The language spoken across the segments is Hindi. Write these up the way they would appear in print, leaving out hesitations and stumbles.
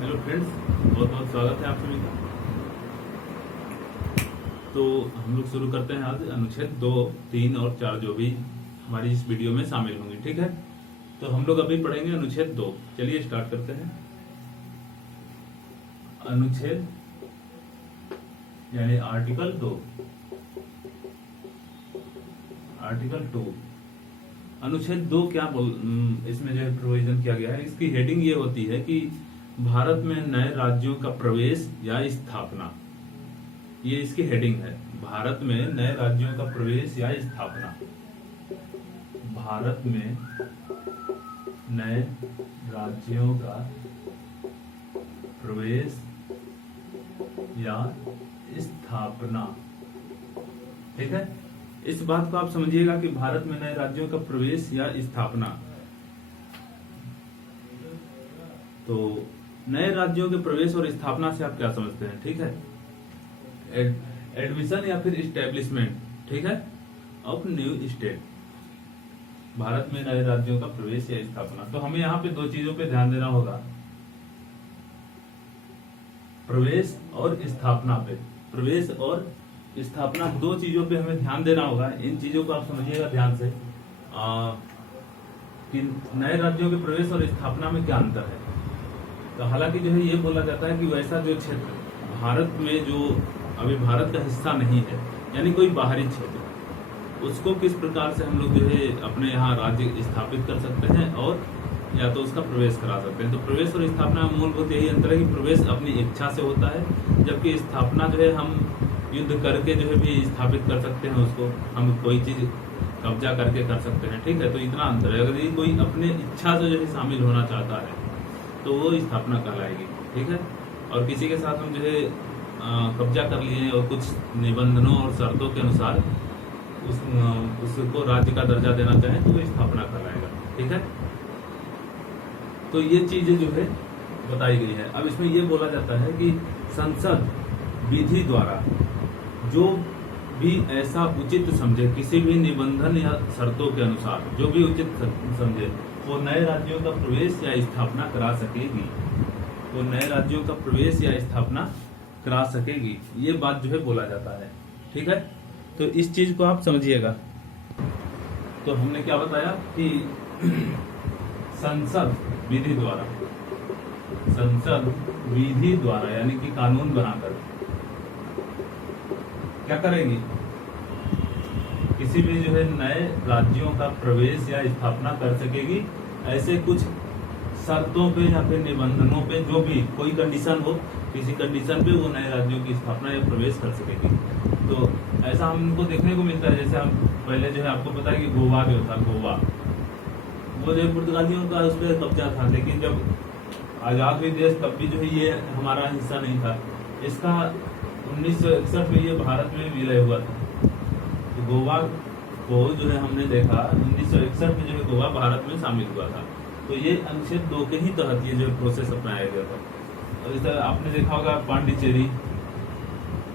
हेलो फ्रेंड्स, बहुत बहुत स्वागत है आप सभी का। तो हम लोग शुरू करते हैं आज अनुच्छेद 2, 3 और 4 जो भी हमारी इस वीडियो में शामिल होंगे। ठीक है, तो हम लोग अभी पढ़ेंगे अनुच्छेद 2। चलिए स्टार्ट करते हैं। अनुच्छेद यानी आर्टिकल 2। आर्टिकल 2 अनुच्छेद 2 क्या इसमें जो है प्रोविजन किया गया है, इसकी हेडिंग ये होती है कि भारत में नए राज्यों का प्रवेश या स्थापना। ये इसकी हेडिंग है, भारत में नए राज्यों का प्रवेश या स्थापना। भारत में नए राज्यों का प्रवेश या स्थापना। ठीक है, इस बात को आप समझिएगा कि भारत में नए राज्यों का प्रवेश या स्थापना। तो नए राज्यों के प्रवेश और स्थापना से आप क्या समझते हैं? ठीक है, एडमिशन या फिर इस्टेब्लिशमेंट, ठीक है, ऑफ न्यू स्टेट। भारत में नए राज्यों का प्रवेश या स्थापना। तो हमें यहाँ पे दो चीजों पे ध्यान देना होगा, प्रवेश और स्थापना पे। प्रवेश और स्थापना दो चीजों पे हमें ध्यान देना होगा। इन चीजों को आप समझिएगा ध्यान से कि नए राज्यों के प्रवेश और स्थापना में क्या अंतर है। तो हालांकि जो है ये बोला जाता है कि वैसा जो क्षेत्र भारत में जो अभी भारत का हिस्सा नहीं है, यानी कोई बाहरी क्षेत्र, उसको किस प्रकार से हम लोग जो है अपने यहाँ राज्य स्थापित कर सकते हैं और या तो उसका प्रवेश करा सकते हैं। तो प्रवेश और स्थापना में मूलभूत यही अंतर है कि प्रवेश अपनी इच्छा से होता है, जबकि स्थापना जो है हम युद्ध करके जो है भी स्थापित कर सकते हैं। उसको हम कोई चीज कब्जा करके कर सकते हैं। ठीक है, तो इतना अंतर है। अगर ये कोई अपने इच्छा से जो है शामिल होना चाहता है तो वो स्थापना कहलाएगी। ठीक है, और किसी के साथ हम जो है कब्जा कर लिए और कुछ निबंधनों और शर्तों के अनुसार उसको राज्य का दर्जा देना चाहें तो वो स्थापना कहलाएगा। ठीक है, तो ये चीजें जो है बताई गई है। अब इसमें ये बोला जाता है कि संसद विधि द्वारा जो भी ऐसा उचित समझे, किसी भी निबंधन या शर्तों के अनुसार जो भी उचित समझे, वो नए राज्यों का प्रवेश या स्थापना करा सकेगी। वो नए राज्यों का प्रवेश या स्थापना करा सकेगी, ये बात जो है बोला जाता है। ठीक है, तो इस चीज को आप समझिएगा। तो हमने क्या बताया कि संसद विधि द्वारा, संसद विधि द्वारा यानी कि कानून बनाकर क्या करेगी, किसी भी जो है नए राज्यों का प्रवेश या स्थापना कर सकेगी। ऐसे कुछ शर्तों पे या फिर निबंधनों पे, जो भी कोई कंडीशन हो, किसी कंडीशन पे वो नए राज्यों की स्थापना या प्रवेश कर सकेगी। तो ऐसा हमको देखने को मिलता है। जैसे हम पहले जो है आपको पता है कि गोवा जो था, गोवा वो जो पुर्तगालियों का उस पर कब्जा था, लेकिन जब आजाद हुई देश तब भी जो है ये हमारा हिस्सा नहीं था। इसका 1961 में ये भारत में विलय हुआ था। तो गोवा को जो है हमने देखा 1961 में जो है गोवा भारत में शामिल हुआ था। तो ये अनुच्छेद 2 के ही तहत ये जो प्रोसेस अपनाया गया था। और इस तरह आपने देखा होगा पांडिचेरी,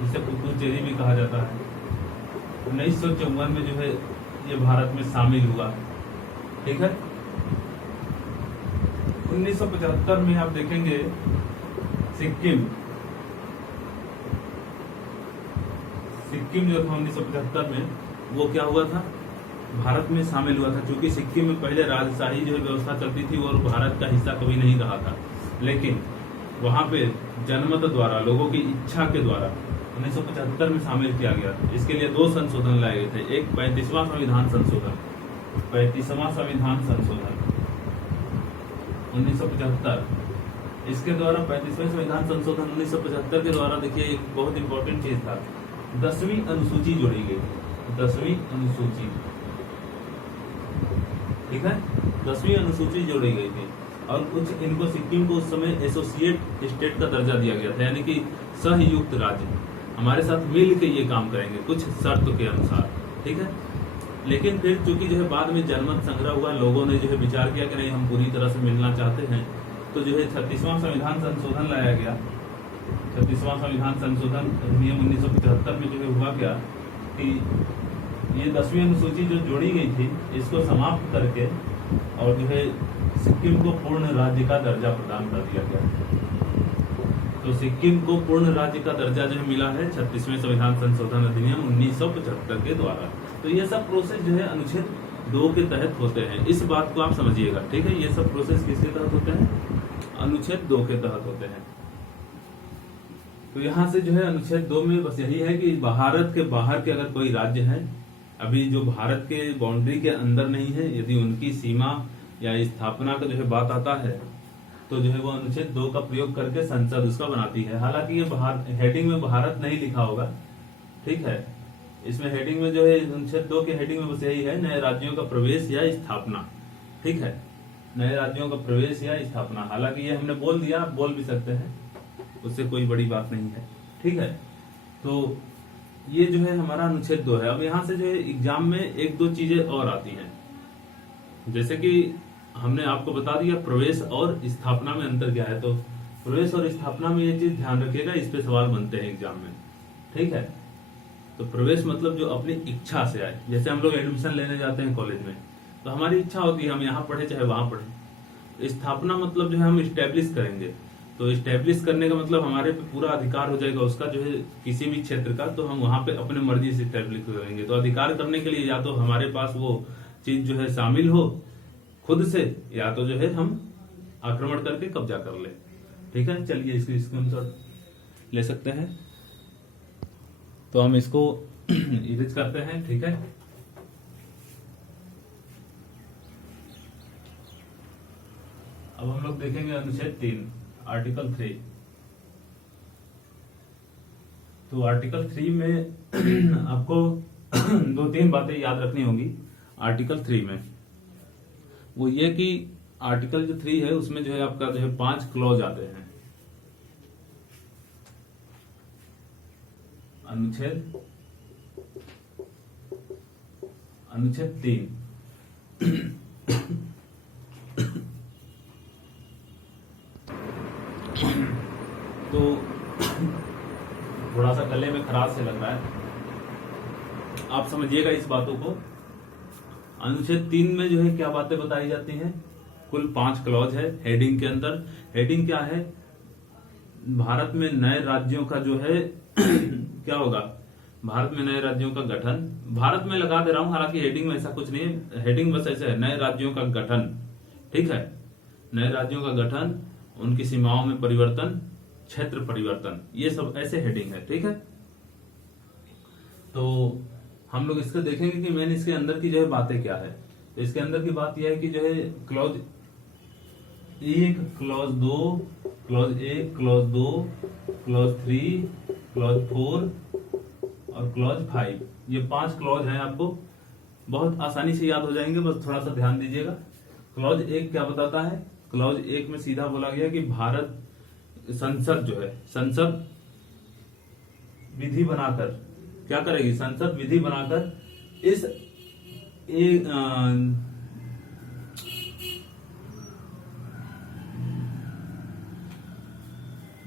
जिसे पुदुचेरी भी कहा जाता है, 1954 में जो है ये भारत में शामिल हुआ। ठीक है, 1975 में आप देखेंगे सिक्किम जो था 1975 में वो क्या हुआ था, भारत में शामिल हुआ था। क्योंकि सिक्किम में पहले राजशाही जो व्यवस्था चलती थी और भारत का हिस्सा कभी नहीं रहा था, लेकिन वहां पे जनमत द्वारा, लोगों की इच्छा के द्वारा 1975 में शामिल किया गया। इसके लिए 2 संशोधन लाए गए थे। एक 35वां संविधान संशोधन, 35वां संविधान संशोधन 1975। इसके द्वारा 35वें संविधान संशोधन 1975 के द्वारा देखिए एक बहुत इंपॉर्टेंट चीज था, 10वीं अनुसूची जोड़ी गई। 10वीं अनुसूची, ठीक है, 10वीं अनुसूची जोड़ी गई थी। और कुछ इनको सिक्किम को उस समय एसोसिएट स्टेट का दर्जा दिया गया था, यानी कि सहयुक्त राज्य, हमारे साथ मिल के ये काम करेंगे कुछ शर्त के अनुसार। ठीक है, लेकिन फिर चूंकि जो है बाद में जनमत संग्रह हुआ, लोगों ने जो है विचार किया कि नहीं हम पूरी तरह से मिलना चाहते हैं, तो जो है 36वां संविधान संशोधन लाया गया। 36वां संविधान संशोधन अधिनियम 1975 में जो है हुआ क्या कि ये 10वीं अनुसूची जो जोड़ी गई थी इसको समाप्त करके और जो है सिक्किम को पूर्ण राज्य का दर्जा प्रदान कर दिया गया। तो सिक्किम को पूर्ण राज्य का दर्जा जो है मिला है 36वें संविधान संशोधन अधिनियम 1975 के द्वारा। तो ये सब प्रोसेस जो है अनुच्छेद 2 के तहत होते हैं, इस बात को आप समझिएगा, ठीक है। ये सब प्रोसेस किसके तहत होते हैं? अनुच्छेद 2 के तहत होते हैं। तो यहाँ से जो है अनुच्छेद 2 में बस यही है कि भारत के बाहर के अगर कोई राज्य है, अभी जो भारत के बाउंड्री के अंदर नहीं है, यदि उनकी सीमा या स्थापना का जो है बात आता है, तो जो है वो अनुच्छेद 2 का प्रयोग करके संसद उसका बनाती है। हालांकि ये हेडिंग में भारत नहीं लिखा होगा, ठीक है। इसमें हेडिंग में जो है अनुच्छेद 2 के हेडिंग में बस यही है, नए राज्यों का प्रवेश या स्थापना, ठीक है, नए राज्यों का प्रवेश या स्थापना। हालांकि ये हमने बोल दिया, आप बोल भी सकते हैं, उससे कोई बड़ी बात नहीं है, ठीक है। तो ये जो है हमारा अनुच्छेद 2 है। अब यहाँ से जो है एग्जाम में एक दो चीजें और आती हैं, जैसे कि हमने आपको बता दिया प्रवेश और स्थापना में अंतर क्या है। तो प्रवेश और स्थापना में ये चीज ध्यान रखिएगा, इस पे सवाल बनते हैं एग्जाम में, ठीक है। तो प्रवेश मतलब जो अपनी इच्छा से आए, जैसे हम लोग एडमिशन लेने जाते हैं कॉलेज में, तो हमारी इच्छा होती है हम यहाँ पढ़े चाहे वहां पढ़े। स्थापना मतलब जो है हम स्टैब्लिश करेंगे, तो स्टैब्लिश करने का मतलब हमारे पे पूरा अधिकार हो जाएगा उसका जो है किसी भी क्षेत्र का, तो हम वहां पे अपने मर्जी से स्टैब्लिश करेंगे। तो अधिकार करने के लिए या तो हमारे पास वो चीज जो है शामिल हो खुद से, या तो जो है हम आक्रमण करके कब्जा कर ले, ठीक है। चलिए इसको स्क्रीनशॉट ले सकते हैं, तो हम इसको इरेज करते हैं, ठीक है। अब हम लोग देखेंगे अनुच्छेद 3 आर्टिकल 3। तो आर्टिकल 3 में आपको 2-3 बातें याद रखनी होंगी आर्टिकल 3 में। वो ये कि आर्टिकल जो 3 है उसमें जो है आपका जो है 5 क्लॉज आते हैं। अनुच्छेद 3 तो थोड़ा सा गले में खराश से लग रहा है, आप समझिएगा इस बातों को। अनुच्छेद 3 में जो है क्या बातें बताई जाती हैं, कुल 5 क्लॉज है हेडिंग के अंदर। हेडिंग क्या है? भारत में नए राज्यों का जो है क्या होगा, भारत में नए राज्यों का गठन, भारत में लगा दे रहा हूं, हालांकि हेडिंग में ऐसा कुछ नहीं है, हेडिंग बस ऐसे है, नए राज्यों का गठन, ठीक है, नए राज्यों का गठन, उनकी सीमाओं में परिवर्तन, क्षेत्र परिवर्तन, ये सब ऐसे हेडिंग है, ठीक है। तो हम लोग इसको देखेंगे कि मैंने इसके अंदर की जो है बातें क्या है। तो इसके अंदर की बात यह है कि जो है clause 1, clause 2, clause 1, clause 2, clause 3, clause 4 और क्लॉज 5, ये 5 क्लॉज हैं, आपको बहुत आसानी से याद हो जाएंगे, बस थोड़ा सा ध्यान दीजिएगा। क्लॉज 1 क्या बताता है? क्लॉज 1 में सीधा बोला गया कि भारत संसद जो है, संसद विधि बनाकर क्या करेगी, संसद विधि बनाकर इस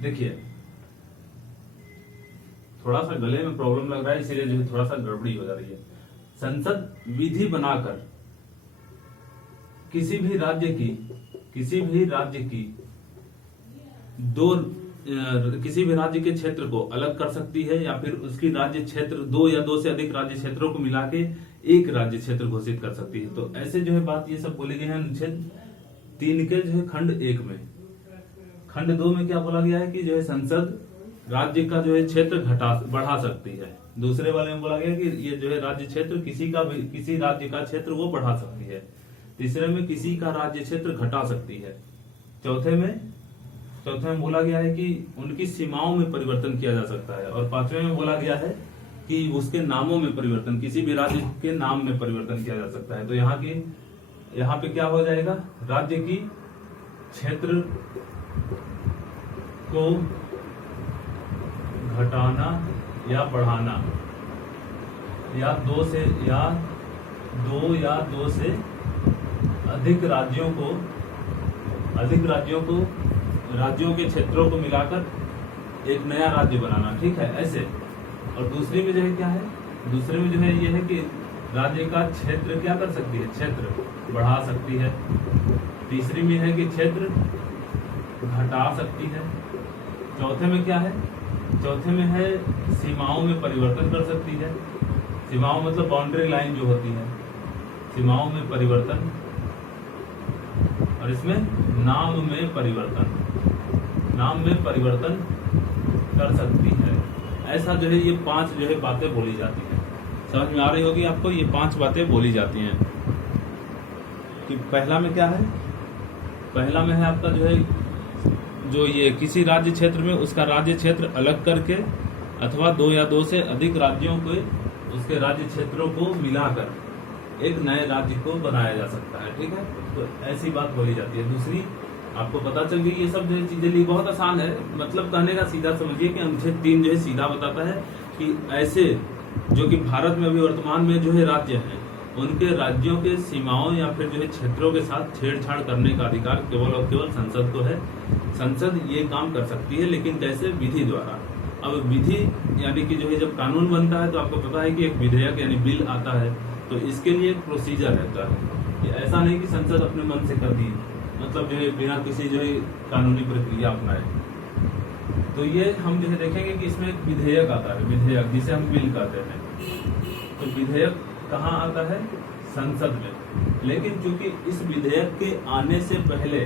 देखिए थोड़ा सा गले में प्रॉब्लम लग रहा है, इसीलिए जो है थोड़ा सा गड़बड़ी हो जा रही है। संसद विधि बनाकर किसी भी राज्य की किसी भी राज्य के क्षेत्र को अलग कर सकती है, या फिर उसकी राज्य क्षेत्र 2 या 2 से अधिक राज्य क्षेत्रों को मिला के एक राज्य क्षेत्र घोषित कर सकती है। तो ऐसे जो है बात ये सब बोले गए हैं अनुच्छेद 3 के जो है खंड 1 में। खंड 2 में क्या बोला गया है कि जो है संसद राज्य का जो है क्षेत्र बढ़ा सकती है। दूसरे वाले में बोला गया कि ये जो है राज्य क्षेत्र किसी राज्य का क्षेत्र वो बढ़ा सकती है। तीसरे में किसी का राज्य क्षेत्र घटा सकती है। चौथे में बोला गया है कि उनकी सीमाओं में परिवर्तन किया जा सकता है। और 5वें में बोला गया है कि उसके नामों में परिवर्तन, किसी भी राज्य के नाम में परिवर्तन किया जा सकता है। तो यहाँ पे क्या हो जाएगा, राज्य की क्षेत्र को घटाना या बढ़ाना, या दो या दो से अधिक राज्यों के क्षेत्रों को मिलाकर एक नया राज्य बनाना, ठीक है, ऐसे। और दूसरी में जो है क्या है, दूसरे में जो है ये है कि राज्य का क्षेत्र क्या कर सकती है, क्षेत्र बढ़ा सकती है। तीसरी में है कि क्षेत्र घटा सकती है। चौथे में क्या है? चौथे में है सीमाओं में परिवर्तन कर सकती है। सीमाओं मतलब बाउंड्री लाइन जो होती है, सीमाओं में परिवर्तन, और इसमें नाम में परिवर्तन, नाम में परिवर्तन कर सकती है। ऐसा जो है ये 5 जो है बातें बोली जाती हैं। समझ में आ रही होगी आपको, ये 5 बातें बोली जाती हैं कि पहला में क्या है? पहला में है आपका जो है, जो ये किसी राज्य क्षेत्र में उसका राज्य क्षेत्र अलग करके अथवा 2 या 2 से अधिक राज्यों को उसके राज्य क्षेत्रों को मिलाकर एक नए राज्य को बनाया जा सकता है। ठीक है, तो ऐसी बात बोली जाती है। दूसरी, आपको पता चल गई ये सब जो चीजें ली, बहुत आसान है। मतलब कहने का सीधा समझिए कि अनुच्छेद 3 जो है सीधा बताता है कि ऐसे जो कि भारत में अभी वर्तमान में जो है राज्य हैं, उनके राज्यों के सीमाओं या फिर जो है क्षेत्रों के साथ छेड़छाड़ करने का अधिकार केवल और केवल संसद को है। संसद ये काम कर सकती है, लेकिन कैसे? विधि द्वारा। अब विधि यानी कि जो है जब कानून बनता है तो आपको पता है कि एक विधेयक यानी बिल आता है, तो इसके लिए एक प्रोसीजर रहता है। ऐसा नहीं कि संसद अपने मन से कर दी, मतलब जो है बिना किसी जो है कानूनी प्रक्रिया अपनाए। तो ये हम जो है देखेंगे कि इसमें एक विधेयक आता है, विधेयक जिसे हम बिल कहते हैं। तो विधेयक कहाँ आता है? संसद में। लेकिन चूंकि इस विधेयक के आने से पहले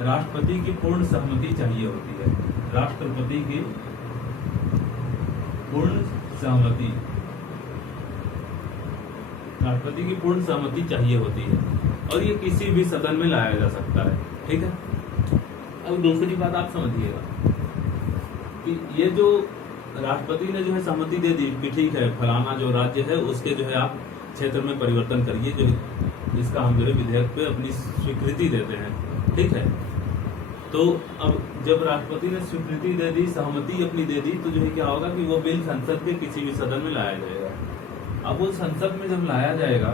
राष्ट्रपति की पूर्ण सहमति चाहिए होती है, राष्ट्रपति की पूर्ण सहमति, राष्ट्रपति की पूर्ण सहमति चाहिए होती है, और ये किसी भी सदन में लाया जा सकता है। ठीक है, अब दूसरी बात आप समझिएगा कि ये जो राष्ट्रपति ने जो है सहमति दे दी कि ठीक है फलाना जो राज्य है उसके जो है आप क्षेत्र में परिवर्तन करिए, जो इसका हम जो है विधेयक पे अपनी स्वीकृति देते हैं। ठीक है, तो अब जब राष्ट्रपति ने स्वीकृति दे दी, सहमति अपनी दे दी, तो जो है क्या होगा कि वो बिल संसद के किसी भी सदन में लाया जाएगा। अब वो संसद में जब लाया जाएगा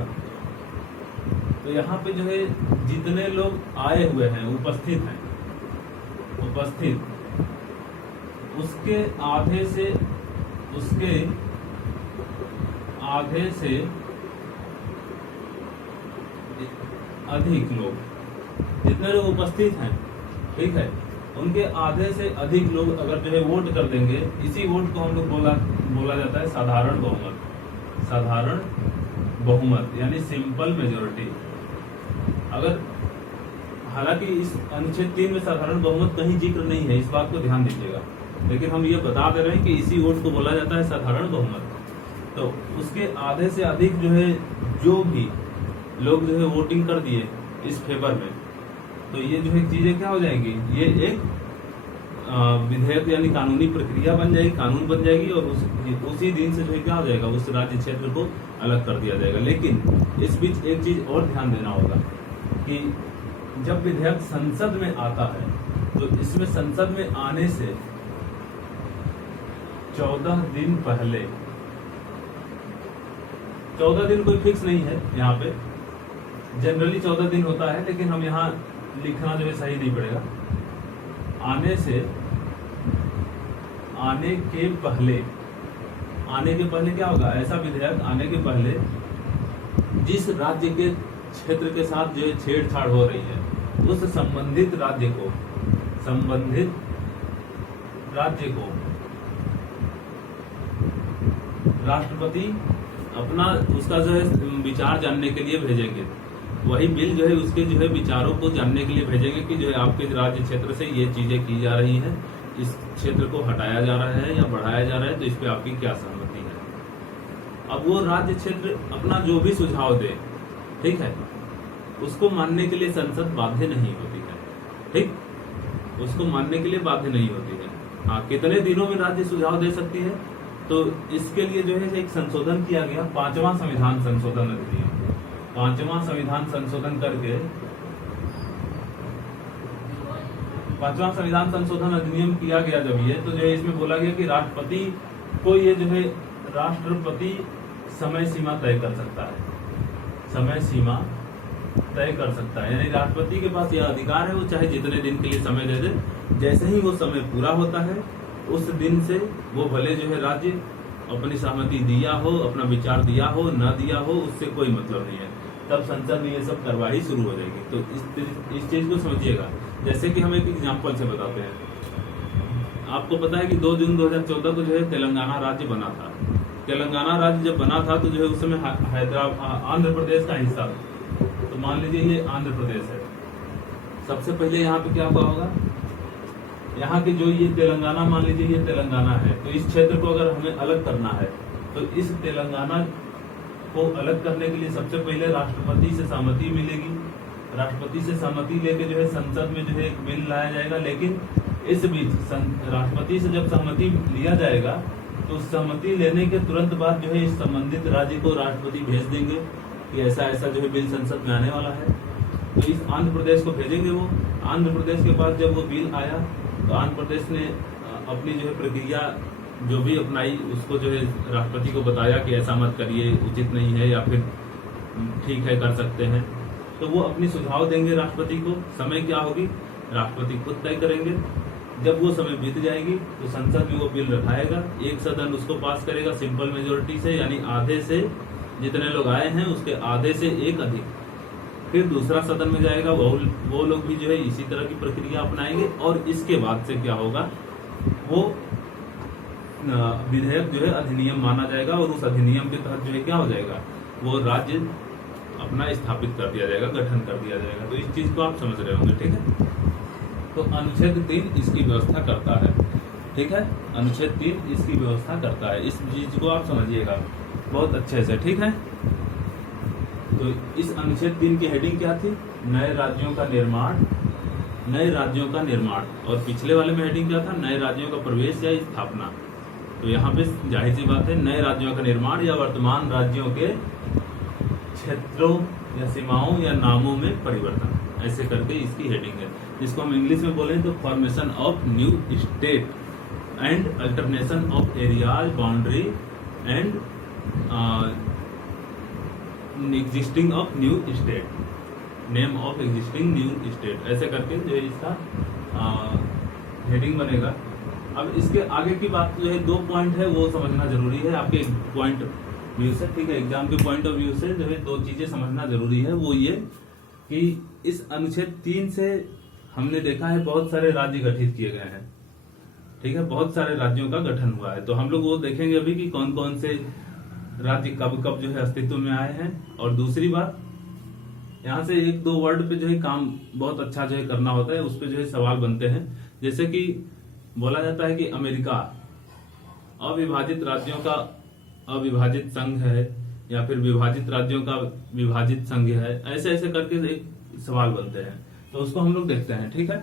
तो यहाँ पे जो है जितने लोग आए हुए हैं, उपस्थित हैं, उपस्थित उसके आधे से अधिक लोग, जितने लोग उपस्थित हैं, ठीक है, उनके आधे से अधिक लोग अगर जो है वोट कर देंगे, इसी वोट को हम लोग बोला जाता है साधारण बहुमत। साधारण बहुमत यानी सिंपल मेजोरिटी। अगर हालांकि इस अनुच्छेद 3 में साधारण बहुमत कहीं जिक्र नहीं है, इस बात को ध्यान दीजिएगा, लेकिन हम ये बता दे रहे हैं कि इसी वोट को बोला जाता है साधारण बहुमत। तो उसके आधे से अधिक जो है, जो भी लोग जो है वोटिंग कर दिए इस फेवर में, तो ये जो है चीजें क्या हो जाएंगी, ये एक विधेयक यानी कानूनी प्रक्रिया बन जाएगी, कानून बन जाएगी, और उसी दिन से जो है क्या हो जाएगा, उस राज्य क्षेत्र को अलग कर दिया जाएगा। लेकिन इस बीच एक चीज और ध्यान देना होगा कि जब विधेयक संसद में आता है तो इसमें संसद में आने से 14 दिन पहले, 14 दिन कोई फिक्स नहीं है यहाँ पे, जनरली 14 दिन होता है, लेकिन हम यहाँ लिखना जो है सही नहीं पड़ेगा। आने के पहले क्या होगा, ऐसा विधेयक आने के पहले जिस राज्य के क्षेत्र के साथ जो है छेड़छाड़ हो रही है, उस संबंधित राज्य को राष्ट्रपति अपना उसका जो है विचार जानने के लिए भेजेंगे। वही बिल जो है उसके जो है विचारों को जानने के लिए भेजेंगे कि जो है आपके राज्य क्षेत्र से ये चीजें की जा रही हैं, इस क्षेत्र को हटाया जा रहा है या बढ़ाया जा रहा है, तो इस पे आपकी क्या सहमति है। अब वो राज्य क्षेत्र अपना जो भी सुझाव दे, ठीक है, उसको मानने के लिए संसद बाध्य नहीं होती है। ठीक, उसको मानने के लिए बाध्य नहीं होती है। हाँ, कितने दिनों में राज्य सुझाव दे सकती है, तो इसके लिए जो है एक संशोधन किया गया, 5वां संविधान संशोधन अधिनियम। 5वां संविधान संशोधन करके 5वां संविधान संशोधन अधिनियम किया गया जब ये, तो जो है इसमें बोला गया कि राष्ट्रपति को ये जो है राष्ट्रपति समय सीमा तय कर सकता है, समय सीमा तय कर सकता है, यानी राष्ट्रपति के पास यह अधिकार है, वो चाहे जितने दिन के लिए समय दे दे, जैसे ही वो समय पूरा होता है उस दिन से वो भले जो है राज्य अपनी सहमति दिया हो, अपना विचार दिया हो, न दिया हो, उससे कोई मतलब नहीं है, तब संसद में ये सब कार्रवाई शुरू हो जाएगी। तो इस चीज को समझिएगा। जैसे कि हम एक एग्जांपल से बताते हैं, आपको पता है कि 2 जून 2014 को जो है तेलंगाना राज्य बना था। तेलंगाना राज्य जब बना था तो जो है उस समय हैदराबाद आंध्र प्रदेश का हिस्सा था। तो मान लीजिए ये आंध्र प्रदेश है। सबसे पहले यहाँ पे क्या हुआ होगा, यहाँ के जो ये तेलंगाना, मान लीजिए ये तेलंगाना है, तो इस क्षेत्र को अगर हमें अलग करना है तो इस तेलंगाना को अलग करने के लिए सबसे पहले राष्ट्रपति से सहमति मिलेगी। राष्ट्रपति से सहमति लेके जो है संसद में जो है एक बिल लाया जाएगा। लेकिन इस बीच राष्ट्रपति से जब सहमति लिया जाएगा तो सहमति लेने के तुरंत बाद जो है इस संबंधित राज्य को राष्ट्रपति भेज देंगे कि ऐसा ऐसा जो है बिल संसद में आने वाला है। तो इस आंध्र प्रदेश को भेजेंगे। वो आंध्र प्रदेश के पास जब वो बिल आया तो आंध्र प्रदेश ने अपनी जो है प्रक्रिया जो भी अपनाई, उसको जो है राष्ट्रपति को बताया कि ऐसा मत करिए, उचित नहीं है, या फिर ठीक है कर सकते हैं। तो वो अपनी सुझाव देंगे राष्ट्रपति को। समय क्या होगी राष्ट्रपति खुद तय करेंगे। जब वो समय बीत जाएगी तो संसद में वो बिल रखाएगा, एक सदन उसको पास करेगा सिंपल मेजोरिटी से, यानी आधे से जितने लोग आए हैं उसके आधे से एक अधिक। फिर दूसरा सदन में जाएगा, वो लोग भी जो है इसी तरह की प्रक्रिया अपनाएंगे। और इसके बाद से क्या होगा, वो विधेयक जो है अधिनियम माना जाएगा और उस अधिनियम के तहत जो है क्या हो जाएगा, वो राज्य अपना स्थापित कर दिया जाएगा, गठन कर दिया जाएगा। तो इस चीज को आप समझ रहे होंगे, ठीक है। तो अनुच्छेद 3 इसकी व्यवस्था करता है, ठीक है। अनुच्छेद 3 इसकी व्यवस्था करता है। इस चीज को आप समझिएगा बहुत अच्छे से, ठीक है। तो इस अनुच्छेद 3 की हेडिंग क्या थी, नए राज्यों का निर्माण, नए राज्यों का निर्माण। और पिछले वाले में हेडिंग क्या था, नए राज्यों का प्रवेश या स्थापना। तो यहाँ पे जाहिर सी बात है नए राज्यों का निर्माण या वर्तमान राज्यों के क्षेत्रों या सीमाओं या नामों में परिवर्तन, ऐसे करके इसकी हेडिंग है। जिसको हम इंग्लिश में बोलें तो formation of new state and alternation of areas boundary and existing of new state, name of existing new state, ऐसे करके जो है इसका हेडिंग बनेगा। अब इसके आगे की बात जो है 2 पॉइंट है वो समझना जरूरी है आपके पॉइंट व्यू से, ठीक है। एग्जाम के पॉइंट ऑफ व्यू से जो है 2 चीजें समझना जरूरी है। वो ये कि इस अनुच्छेद 3 से हमने देखा है बहुत सारे राज्य गठित किए गए हैं, ठीक है। बहुत सारे राज्यों का गठन हुआ है। तो हम लोग वो देखेंगे अभी कि कौन कौन से राज्य कब कब जो है अस्तित्व में आए हैं। और दूसरी बात, यहाँ से 1-2 वर्ड पे जो है काम बहुत अच्छा जो है करना होता है, उस पे जो है सवाल बनते हैं। जैसे कि बोला जाता है कि अमेरिका अविभाजित राज्यों का अविभाजित संघ है या फिर विभाजित राज्यों का विभाजित संघ है, ऐसे ऐसे करके एक सवाल बनते हैं। तो उसको हम लोग देखते हैं, ठीक है।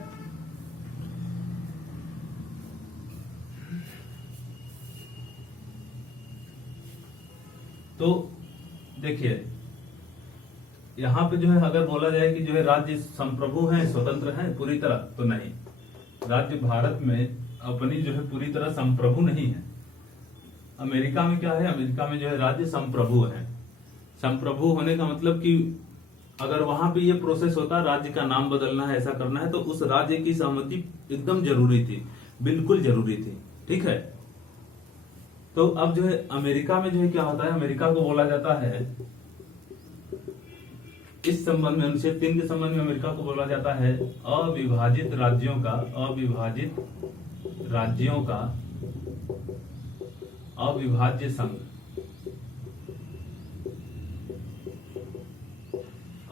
तो देखिए यहाँ पे जो है अगर बोला जाए कि जो है राज्य संप्रभु हैं, स्वतंत्र हैं पूरी तरह, तो नहीं। राज्य भारत में अपनी जो है पूरी तरह संप्रभु नहीं है। अमेरिका में क्या है, अमेरिका में जो है राज्य संप्रभु है। संप्रभु होने का मतलब कि अगर वहां पे ये प्रोसेस होता, राज्य का नाम बदलना है, ऐसा करना है, तो उस राज्य की सहमति एकदम जरूरी थी, बिल्कुल जरूरी थी, ठीक है। तो अब जो है अमेरिका में जो है क्या होता है, अमेरिका को बोला जाता है इस संबंध में, अनुच्छेद 3 के संबंध में अमेरिका को बोला जाता है अविभाजित राज्यों का, अविभाजित राज्यों का अविभाज्य संघ,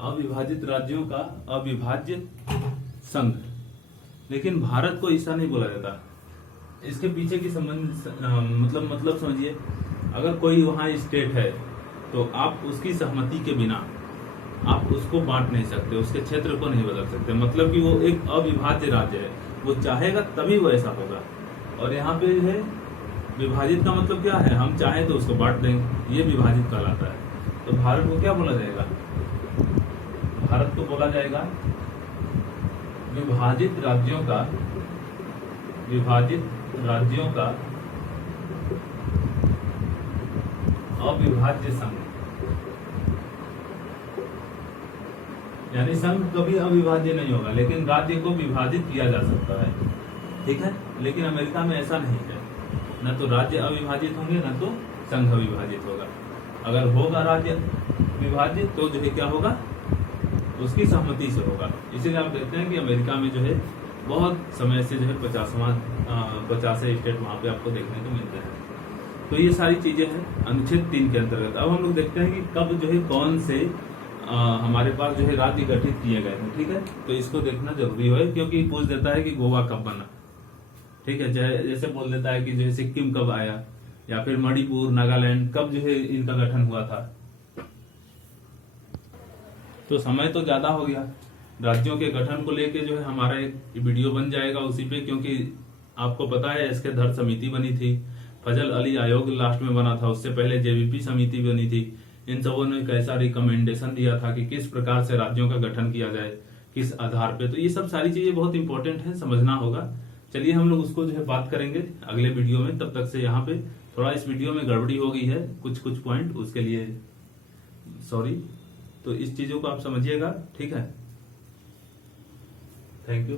अविभाजित राज्यों का अविभाज्य संघ। लेकिन भारत को ऐसा नहीं बोला जाता। इसके पीछे की संबंध मतलब समझिए, अगर कोई वहां स्टेट है तो आप उसकी सहमति के बिना आप उसको बांट नहीं सकते, उसके क्षेत्र को नहीं बदल सकते। मतलब कि वो एक अविभाज्य राज्य है, वो चाहेगा तभी वो ऐसा होगा। और यहाँ पे है विभाजित का मतलब क्या है, हम चाहें तो उसको बांट देंगे, ये विभाजित कहलाता है। तो भारत को क्या बोला जाएगा, भारत को बोला जाएगा विभाजित राज्यों का, विभाजित राज्यों का अविभाज्य संघ। यानी संघ कभी अविभाज्य नहीं होगा, लेकिन राज्य को विभाजित किया जा सकता है, ठीक है। लेकिन अमेरिका में ऐसा नहीं है, न तो राज्य अविभाजित होंगे न तो संघ अविभाजित होगा। अगर होगा राज्य विभाजित तो जो है क्या होगा, उसकी सहमति से होगा। इसीलिए आप देखते हैं कि अमेरिका में जो है बहुत समय से जो है 50 स्टेट वहां पे आपको देखने को मिलते हैं। तो ये सारी चीजें हैं अनुच्छेद 3 के अंतर्गत। अब हम लोग देखते हैं कि कब जो है कौन से हमारे पास जो है राज्य गठित किए गए हैं। ठीक है, तो इसको देखना जरूरी है, क्योंकि पूछ देता है कि गोवा कब बना। ठीक है, जैसे बोल देता है कि जो है सिक्किम कब आया, या फिर मणिपुर, नागालैंड कब जो है इनका गठन हुआ था। तो समय तो ज्यादा हो गया, राज्यों के गठन को लेके जो है हमारा एक वीडियो बन जाएगा उसी पे, क्योंकि आपको पता है इसके धर समिति बनी थी, फजल अली आयोग लास्ट में बना था, उससे पहले जेवीपी समिति बनी थी। इन सबों ने कैसा रिकमेंडेशन दिया था कि किस प्रकार से राज्यों का गठन किया जाए, किस आधार पे। तो ये सब सारी चीजें बहुत इंपॉर्टेंट है, समझना होगा। चलिए हम लोग उसको जो है बात करेंगे अगले वीडियो में। तब तक से यहाँ पे थोड़ा इस वीडियो में गड़बड़ी हो गई है, कुछ पॉइंट, उसके लिए सॉरी। तो इस चीजों को आप समझिएगा, ठीक है। Thank you.